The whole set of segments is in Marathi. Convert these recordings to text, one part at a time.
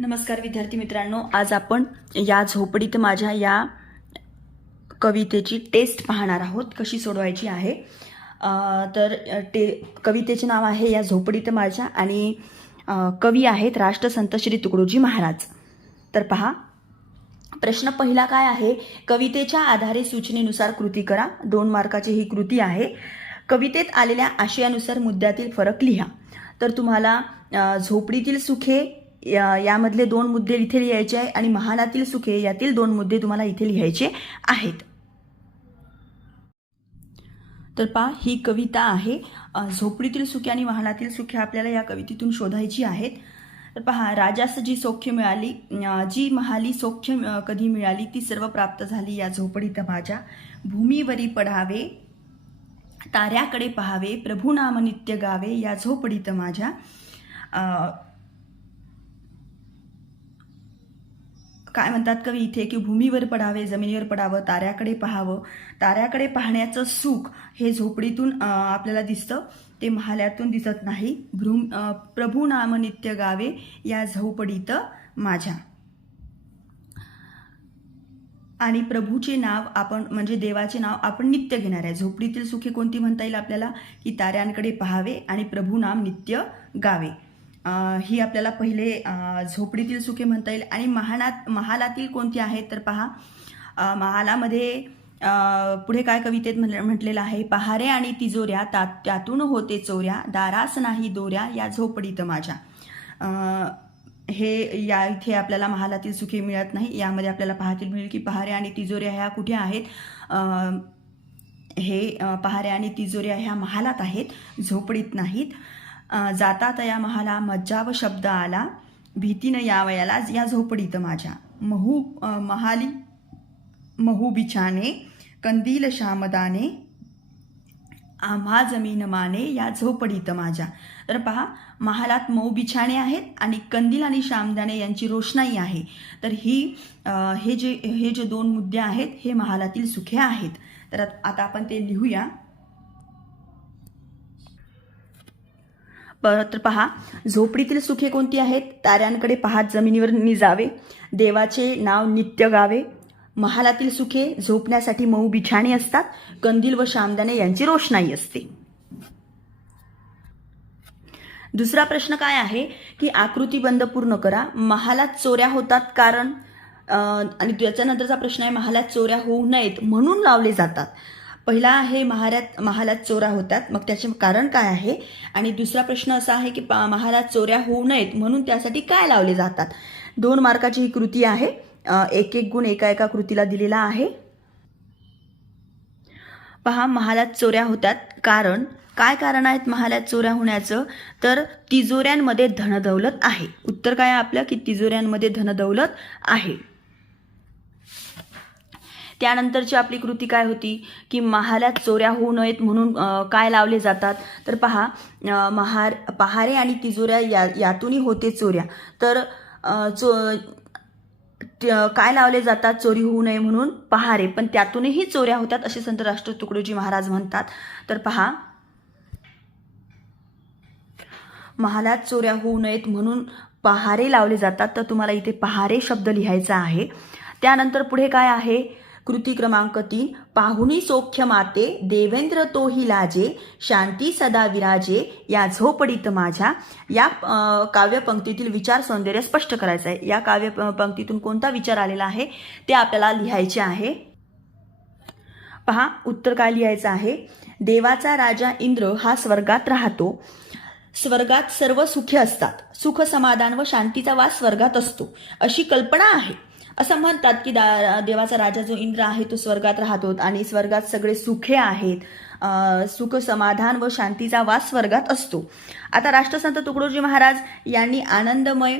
नमस्कार विद्यार्थी मित्रांनो, आज आपण या झोपडीत माझ्या या कवितेची टेस्ट पाहणार आहोत, कशी सोडवायची आहे। तर कवितेचे नाव आहे या झोपडीत माझ्या आणि कवी आहेत राष्ट्रसंत श्री तुकडोजी महाराज। तर पहा, प्रश्न पहिला काय आहे, कवितेच्या आधारे सूचनेनुसार कृती करा। 2 मार्काची ही कृती आहे। कवितेत आलेल्या आशयानुसार मुद्द्यातील फरक लिहा। तर तुम्हाला झोपडीतील सुखे यामधले 2 मुद्दे इथे लिहायचे आहे आणि महालातील सुखे यातील 2 मुद्दे तुम्हाला इथे लिहायचे आहेत। तर पहा, ही कविता आहे। झोपडीतील सुखे आणि महालातील सुखे आपल्याला या कवितेतून शोधायची आहेत। तर पहा, राजास जी सौख्य मिळाली, जी महाली सौख्य कधी मिळाली, ती सर्व प्राप्त झाली या झोपडीत माझ्या। भूमीवरी पडावे, ताऱ्याकडे पहावे, प्रभू नाम नित्य गावे या झोपडीत माझ्या। काय म्हणतात कवी इथे की भूमीवर पडावे, जमिनीवर पडावं, ताऱ्याकडे पाहावं। ताऱ्याकडे पाहण्याचं सुख हे झोपडीतून आपल्याला दिसतं, ते महाल्यातून दिसत नाही। प्रभू नाम नित्य गावे या झोपडीत माझ्या। आणि प्रभूचे नाव आपण म्हणजे देवाचे नाव आपण नित्य घेणार आहे। झोपडीतील सुखे कोणती म्हणता येईल आपल्याला की ताऱ्यांकडे पहावे आणि प्रभू नाम नित्य गावे, ही आपल्याला पहिले झोपडीतील सुखे म्हणता येईल। आणि महालातील कोणती आहेत तर पहा, महालामध्ये पुढे काय कवितेत म्हटलेलं आहे, पहारे आणि तिजोऱ्या त्यातून होते चोऱ्या, दारास नाही दोऱ्या या झोपडीत माझ्या। हे या इथे आपल्याला महालातील सुखे मिळत नाही। यामध्ये आपल्याला पाहायला मिळेल की पहारे आणि तिजोऱ्या ह्या कुठे आहेत, हे पहारे आणि तिजोऱ्या ह्या महालात आहेत, झोपडीत नाहीत। जातात या महाला मज्जाव शब्द आला, भीतीनं यावयाला या झोपडीत माझ्या। महाली महू बिछाने, कंदील शामदाने, आम्हा जमीन माने या झोपडीत माझ्या। तर पहा, महालात मऊ बिछाणे आहेत आणि कंदील आणि शामदाने यांची रोषणाई आहे। तर हे जे 2 मुद्दे आहेत हे महालातील सुखे आहेत। तर आता आपण ते लिहूया। तर पहा, झोपडीतील सुखे कोणती आहेत, ताऱ्यांकडे पाहत जमिनीवर निजावे, देवाचे नाव नित्य गावे। महालातील सुखे झोपण्यासाठी मऊ बिछाणे असतात, कंदील व शामदाने यांची रोषणाई असते। दुसरा प्रश्न काय आहे की आकृतीबंध पूर्ण करा। महालात चोऱ्या होतात कारण, आणि त्याच्यानंतरचा प्रश्न आहे महालात चोऱ्या होऊ नयेत म्हणून लावले जातात। पहिला आहे महालात चोऱ्या होतात, मग त्याचे कारण काय आहे। आणि दुसरा प्रश्न असा आहे की महालात चोऱ्या होऊ नयेत म्हणून त्यासाठी काय लावले जातात। 2 मार्काची ही कृती आहे। 1-1 गुण एका कृतीला दिलेला आहे। पहा, महालात चोऱ्या होतात कारण, काय कारण आहेत महालात चोऱ्या होण्याचं, तर तिजोऱ्यांमध्ये धनदौलत आहे। उत्तर काय आपलं की तिजोऱ्यांमध्ये धनदौलत आहे। त्यानंतरची आपली कृती काय होती की महालात चोऱ्या होऊ नयेत म्हणून काय लावले जातात। तर पहा, पहारे आणि तिजोऱ्या यातूनही होते चोऱ्या। तर काय लावले जातात, चोरी होऊ नये म्हणून पहारे, पण त्यातूनही चोऱ्या होतात असे संत राष्ट्र तुकडोजी महाराज म्हणतात। तर पहा, महालात चोऱ्या होऊ नयेत म्हणून पहारे लावले जातात, तर तुम्हाला इथे पहारे शब्द लिहायचा आहे। त्यानंतर पुढे काय आहे, कृती क्रमांक 3, पाहुणी सौख्य माते, देवेंद्र तोही लाजे, शांती सदा विराजे या झोपडीत माझ्या। या काव्यपंक्तीतील विचार सौंदर्य स्पष्ट करायचं आहे। या काव्यपंक्तीतून कोणता विचार आलेला आहे ते आपल्याला लिहायचे आहे। पहा, उत्तर काय लिहायचं आहे, देवाचा राजा इंद्र हा स्वर्गात राहतो, स्वर्गात सर्व सुखे असतात, सुख समाधान व शांतीचा वास स्वर्गात असतो अशी कल्पना आहे। असं म्हणतात की देवाचा राजा जो इंद्र आहे तो स्वर्गात राहतो आणि स्वर्गात सगळे सुखे आहेत, सुख समाधान व शांतीचा वास स्वर्गात असतो। आता राष्ट्रसंत तुकडोजी महाराज यांनी आनंदमय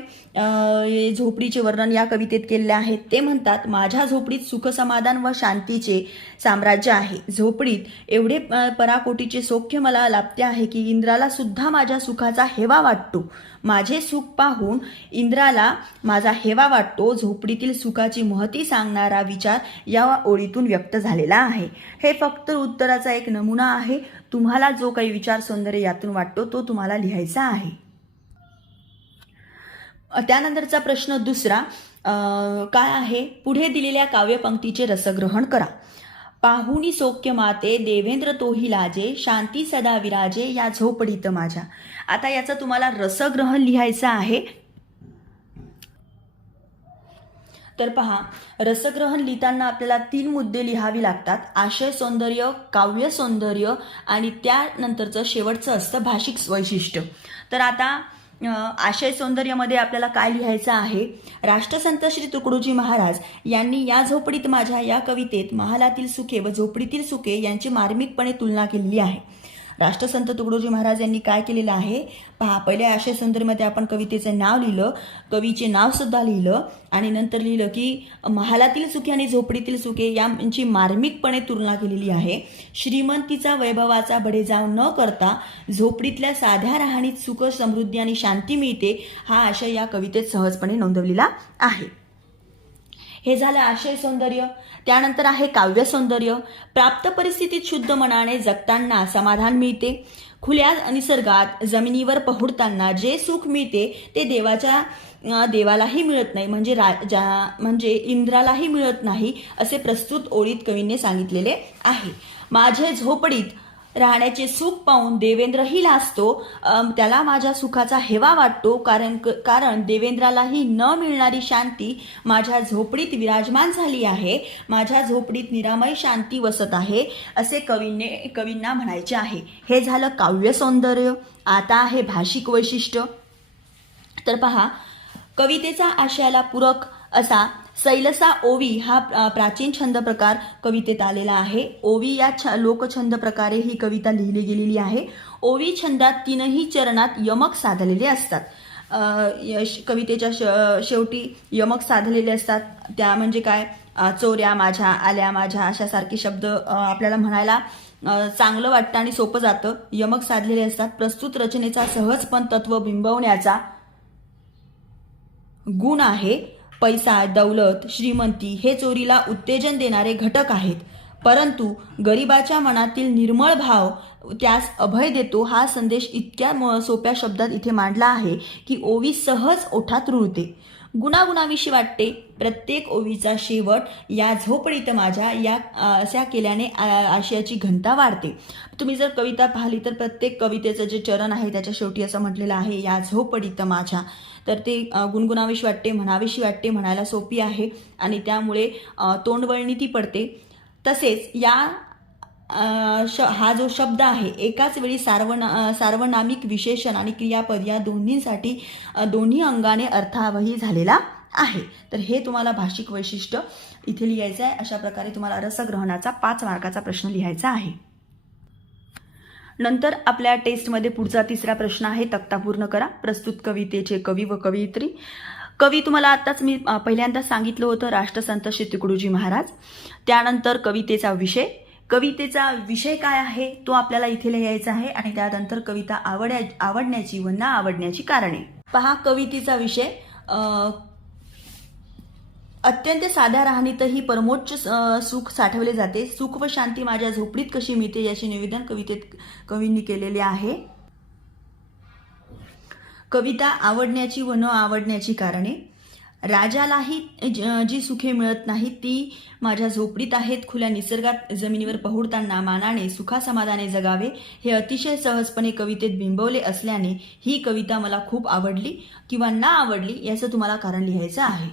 झोपडीचे वर्णन या कवितेत केलेले आहे। ते म्हणतात, माझ्या झोपडीत सुख समाधान व शांतीचे साम्राज्य आहे। झोपडीत एवढे पराकोटीचे सौख्य मला लाभते आहे की इंद्राला सुद्धा माझ्या सुखाचा हेवा वाटतो। माझे सुख पाहून इंद्राला माझा हेवा वाटतो। झोपडीतील सुखाची महती सांगणारा विचार या ओळीतून व्यक्त झालेला आहे। हे फक्त उत्तराचा एक नमुना आहे। तुम्हाला जो काही विचार सौंदर्य यातून वाटतो तो तुम्हाला लिहायचा आहे। त्यानंतरचा प्रश्न दुसरा काय आहे, पुढे दिलेल्या काव्यपंक्तीचे रसग्रहण करा. पाहुणी सौख्य माते देवेंद्र तोही लाजे, शांती सदा विराजे या झोपडीत माझ्या. आता याचं तुम्हाला रसग्रहण लिहायचं आहे. तर पहा, रसग्रहण लिहिताना आपल्याला 3 मुद्दे लिहावी लागतात. आशय सौंदर्य, काव्य सौंदर्य आणि त्यानंतरचं शेवटचं असतं भाषिक वैशिष्ट्य. तर आता आशय सौंदर्यामध्ये आपल्याला काय लिहायचं आहे, राष्ट्रसंत श्री तुकडोजी महाराज यांनी या झोपडीत माझ्या या कवितेत महालातील सुखे व झोपडीतील सुखे यांची मार्मिकपणे तुलना केलेली आहे. राष्ट्रसंत तुकडोजी महाराज यांनी काय केलेलं आहे पहा, पहिल्या आशय सौंदर्यामध्ये आपण कवितेचं नाव लिहिलं, कवीचे नाव सुद्धा लिहिलं आणि नंतर लिहिलं की महालातील सुखे आणि झोपडीतील सुखे यांची मार्मिकपणे तुलना केलेली आहे. श्रीमंतीचा वैभवाचा बडेजाव न करता झोपडीतल्या साध्या राहणीत सुख, समृद्धी आणि शांती मिळते, हा आशय या कवितेत सहजपणे नोंदवलेला आहे. हे झालं आशय सौंदर्य. त्यानंतर आहे काव्य सौंदर्य. प्राप्त परिस्थितीत शुद्ध मनाने जगताना समाधान मिळते. खुल्या निसर्गात जमिनीवर पहुडताना जे सुख मिळते ते देवालाही मिळत नाही, म्हणजे इंद्रालाही मिळत नाही, असे प्रस्तुत ओळीत कवीने सांगितलेले आहे. माझे झोपडीत राहण्याचे सुख पाहून देवेंद्रही लाजतो, त्याला माझ्या सुखाचा हेवा वाटतो, कारण देवेंद्रालाही न मिळणारी शांती माझ्या झोपडीत विराजमान झाली आहे. माझ्या झोपडीत निरामय शांती वसत आहे, असे कवींना म्हणायचे आहे. हे झालं काव्य सौंदर्य. आता आहे भाषिक वैशिष्ट्य. तर पहा, कवितेचा आशयाला पूरक असा सैलसा ओवी हा प्राचीन छंद प्रकार कवितेत आलेला आहे. ओवी या लोकछंद प्रकारे ही कविता लिहिली गेलेली आहे. ओवी छंदात 3ही चरणात यमक साधलेले असतात. कवितेच्या शेवटी यमक साधलेले असतात. त्या म्हणजे काय, चोऱ्या माझ्या, आल्या माझ्या अशासारखे शब्द आपल्याला म्हणायला चांगलं वाटतं आणि सोपं जातं. यमक साधलेले असतात. प्रस्तुत रचनेचा सहजपण तत्व बिंबवण्याचा गुण आहे. पैसा, दौलत, श्रीमंती हे चोरीला उत्तेजन देणारे घटक आहेत, परंतु गरिबाच्या मनातील निर्मळ भाव त्यास अभय देतो. हा संदेश इतक्या सोप्या शब्दात इथे मांडला आहे की ओवी सहज ओठात रुळते. गुणागुणाविषयी वाटते. प्रत्येक ओवीचा शेवट या झोपडीत माझ्या या अशा केल्याने आशयाची घनता वाढते. तुम्ही जर कविता पाहिली तर प्रत्येक कवितेचं जे चरण आहे त्याच्या शेवटी असं म्हटलेलं आहे, या झोपडीत माझ्या. तर ते गुणगुणाविषयी वाटते, म्हणाविषयी वाटते, म्हणायला सोपी आहे आणि त्यामुळे तोंडवळणी ती पडते. तसेच या हा जो शब्द आहे एकाच वेळी सार्वनामिक, विशेषण आणि क्रियापद या दोन्हींसाठी दोन्ही अंगाने अर्थावही झालेला आहे. तर हे तुम्हाला भाषिक वैशिष्ट्य इथे लिहायचं आहे. अशा प्रकारे तुम्हाला रसग्रहणाचा 5 मार्काचा प्रश्न लिहायचा आहे. नंतर आपल्या टेस्टमध्ये पुढचा 3रा प्रश्न आहे, तक्ता पूर्ण करा. प्रस्तुत कवितेचे कवी व कवयित्री. कवी तुम्हाला आत्ताच मी पहिल्यांदा सांगितलं होतं, राष्ट्रसंत श्री तुकडोजी महाराज. त्यानंतर कवितेचा विषय. कवितेचा विषय काय आहे तो आपल्याला इथे लिहायचा आहे आणि त्यानंतर कविता आवडण्याची व न आवडण्याची कारणे. पहा, कवितेचा विषय अत्यंत साध्या राहणीतही परमोच्च सुख साठवले जाते. सुख व शांती माझ्या झोपडीत कशी मिळते याचे निवेदन कवितेत कवींनी केलेले आहे. कविता आवडण्याची व न आवडण्याची कारणे. राजालाही जी सुखे मिळत नाहीत ती माझ्या झोपडीत आहेत. खुल्या निसर्गात जमिनीवर पहुडताना मानाने सुखासमाधाने जगावे हे अतिशय सहजपणे कवितेत बिंबवले असल्याने ही कविता मला खूप आवडली किंवा ना आवडली याचं तुम्हाला कारण लिहायचं आहे.